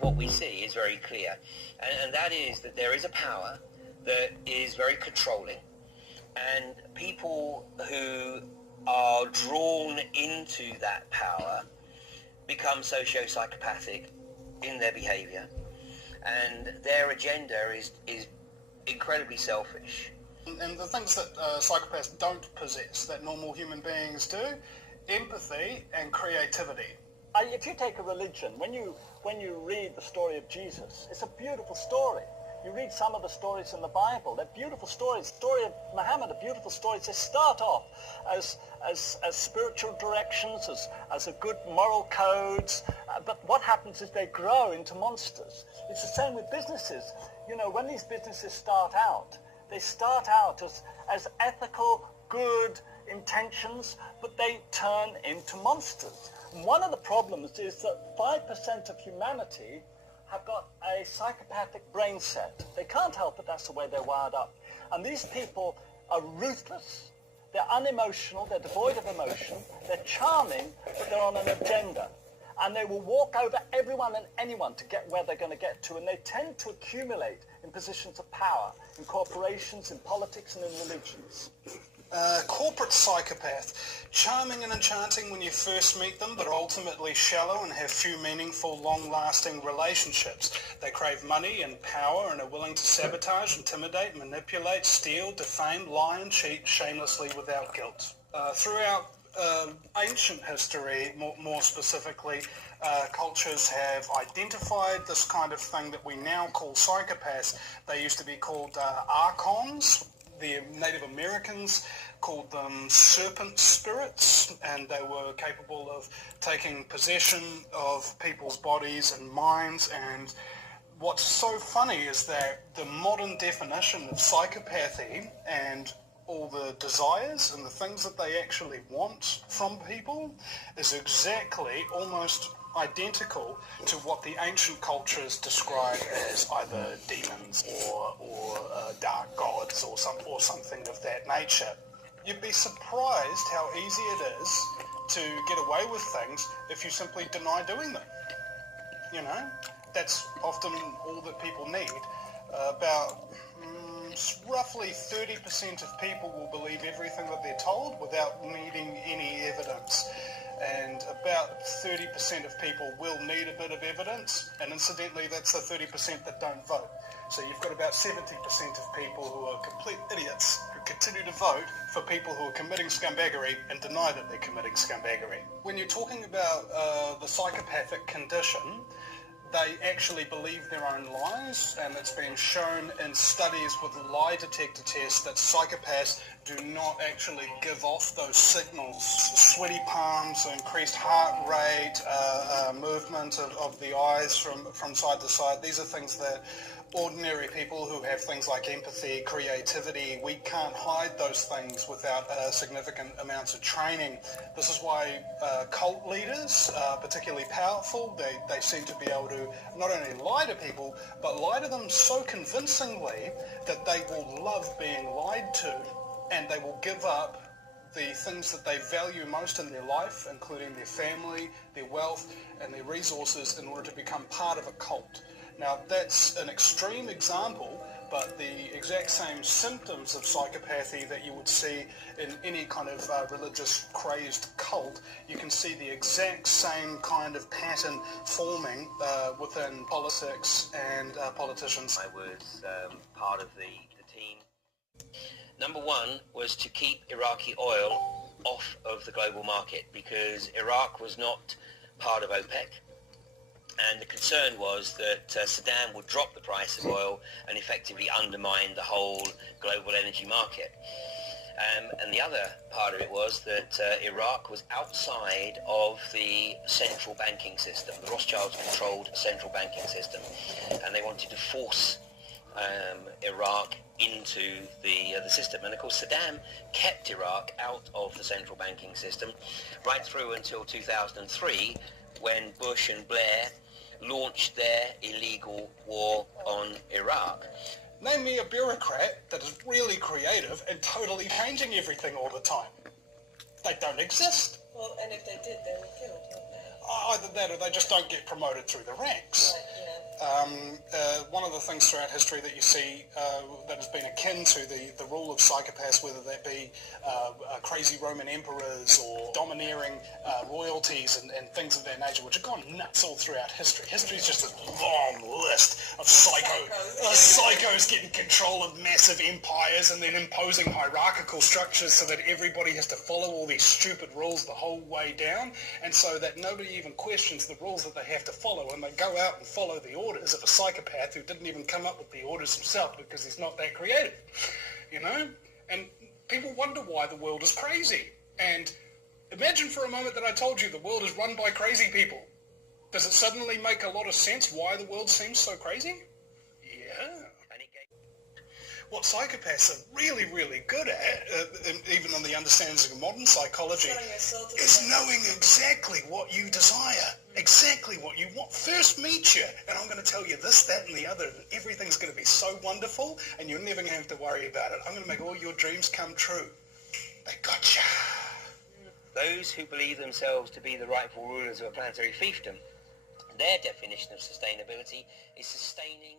of what we see is very clear, and that is that there is a power that is very controlling, and people who are drawn into that power become socio-psychopathic in their behaviour, and their agenda is incredibly selfish. And the things that psychopaths don't possess, that normal human beings do, empathy and creativity. If you take a religion, when you read the story of Jesus, it's a beautiful story. You read some of the stories in the Bible, they're beautiful stories. The story of Muhammad, are beautiful stories. They start off as spiritual directions, as a good moral codes, but what happens is they grow into monsters. It's the same with businesses. You know, when these businesses start out, they start out as ethical, good intentions, but they turn into monsters. And one of the problems is that 5% of humanity have got a psychopathic brain set. They can't help it, that's the way they're wired up. And these people are ruthless, they're unemotional, they're devoid of emotion, they're charming, but they're on an agenda. And they will walk over everyone and anyone to get where they're going to get to, and they tend to accumulate in positions of power, in corporations, in politics, and in religions. Corporate psychopath, charming and enchanting when you first meet them, but ultimately shallow and have few meaningful, long-lasting relationships. They crave money and power and are willing to sabotage, intimidate, manipulate, steal, defame, lie and cheat shamelessly without guilt. Throughout ancient history, more specifically, cultures have identified this kind of thing that we now call psychopaths. They used to be called archons. The Native Americans called them serpent spirits, and they were capable of taking possession of people's bodies and minds. And what's so funny is that the modern definition of psychopathy and all the desires and the things that they actually want from people is exactly, almost identical to what the ancient cultures described as either demons or dark gods or something of that nature. You'd be surprised how easy it is to get away with things if you simply deny doing them. You know, that's often all that people need. Roughly 30% of people will believe everything that they're told without needing any evidence. And about 30% of people will need a bit of evidence, and incidentally that's the 30% that don't vote. So you've got about 70% of people who are complete idiots who continue to vote for people who are committing scumbaggery and deny that they're committing scumbaggery. When you're talking about the psychopathic condition, they actually believe their own lies, and it's been shown in studies with lie detector tests that psychopaths do not actually give off those signals. Sweaty palms, increased heart rate, movement of the eyes from side to side. These are things that ordinary people who have things like empathy, creativity, we can't hide those things without significant amounts of training. This is why cult leaders are particularly powerful. They seem to be able to not only lie to people, but lie to them so convincingly that they will love being lied to, and they will give up the things that they value most in their life, including their family, their wealth, and their resources, in order to become part of a cult. Now, that's an extreme example, but the exact same symptoms of psychopathy that you would see in any kind of religious crazed cult, you can see the exact same kind of pattern forming within politics and politicians. I was part of the team. Number one was to keep Iraqi oil off of the global market, because Iraq was not part of OPEC. And the concern was that Saddam would drop the price of oil and effectively undermine the whole global energy market. And the other part of it was that Iraq was outside of the central banking system. The Rothschilds controlled central banking system, and they wanted to force Iraq into the system. And of course Saddam kept Iraq out of the central banking system right through until 2003, when Bush and Blair launched their illegal war on Iraq. Name me a bureaucrat that is really creative and totally changing everything all the time. They don't exist. Well, and if they did, they would kill it, wouldn't they? Either that or they just don't get promoted through the ranks. Right, yeah. One of the things throughout history that you see that has been akin to the rule of psychopaths, whether that be crazy Roman emperors or domineering royalties and things of that nature, which have gone nuts all throughout history. History is just a long list of psychos getting control of massive empires and then imposing hierarchical structures so that everybody has to follow all these stupid rules the whole way down, and so that nobody even questions the rules that they have to follow, and they go out and follow the orders of a psychopath who didn't even come up with the orders himself because he's not that creative, And people wonder why the world is crazy. And imagine for a moment that I told you the world is run by crazy people. Does it suddenly make a lot of sense why the world seems so crazy? Yeah. What psychopaths are really, really good at, even on the understandings of modern psychology, is knowing exactly what you desire, exactly what you want. First meet you, and I'm going to tell you this, that, and the other. Everything's going to be so wonderful, and you're never going to have to worry about it. I'm going to make all your dreams come true. They gotcha. Those who believe themselves to be the rightful rulers of a planetary fiefdom, their definition of sustainability is sustaining